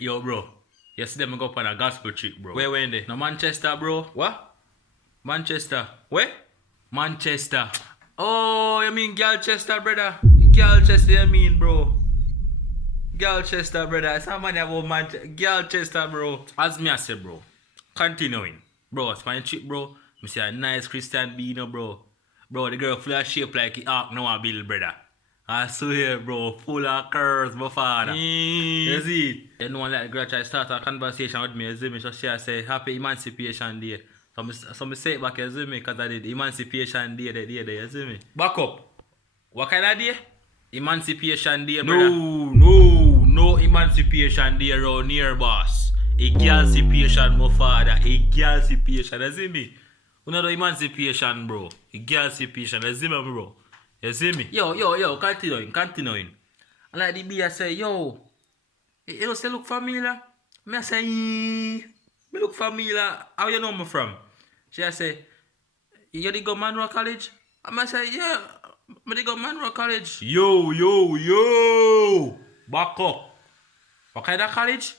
Yo, bro. Yesterday I go up on a gospel trip, bro. Where went they? No, Manchester, bro. What? Manchester. Where? Manchester. Oh, you mean Galchester, brother? Galchester, you mean, bro? Galchester, brother. It's not money about Manchester. Galchester, bro. As me I say, bro. Continuing. Bro, it's my trip, bro. I see a nice Christian being, bro. Bro, the girl full of shape like the Ark Noah Bill, brother. I swear, bro. Full of curves, my father. You see? You know, like the girl try to start a conversation with me, you see me? So she say, Happy Emancipation Day. So I say it back, you see me? Because I did Emancipation Day that day, you see me? Back up. What kind of day? Emancipation Day, brother. No Emancipation Day around here, boss. Emancipation, my father. Emancipation, you see me? We know the emancipation, bro. Emancipation, you see me, bro? You see me? Yo, continuing. And like the B, I say, yo, you know, say look familiar? Me I say, me look familiar. How you know me from? She I say, you did go Monroe College? I say, yeah, I did go Monroe College. Yo. Back up. What kind of college?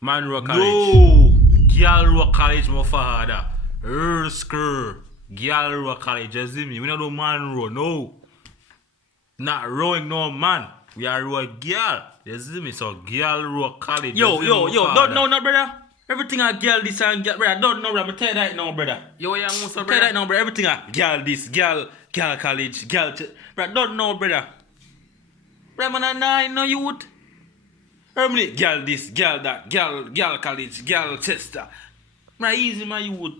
Monroe College. No. Girl College, my father. Erskine. Girl College, you see me? We don't do Monroe, no. Not rowing no man. We are rowing girl. You see me? So girl college. Yo, don't know, no, brother. Everything a girl this and girl, brother. Don't know, brother. I tell you that now, brother. Yo, yeah, I'm tell you that now, brother. Everything a girl this, girl college, brother. Don't know, brother. Brother, man, I know youth. How many girl this, girl that, girl college, girl sister. Man, easy, man, youth.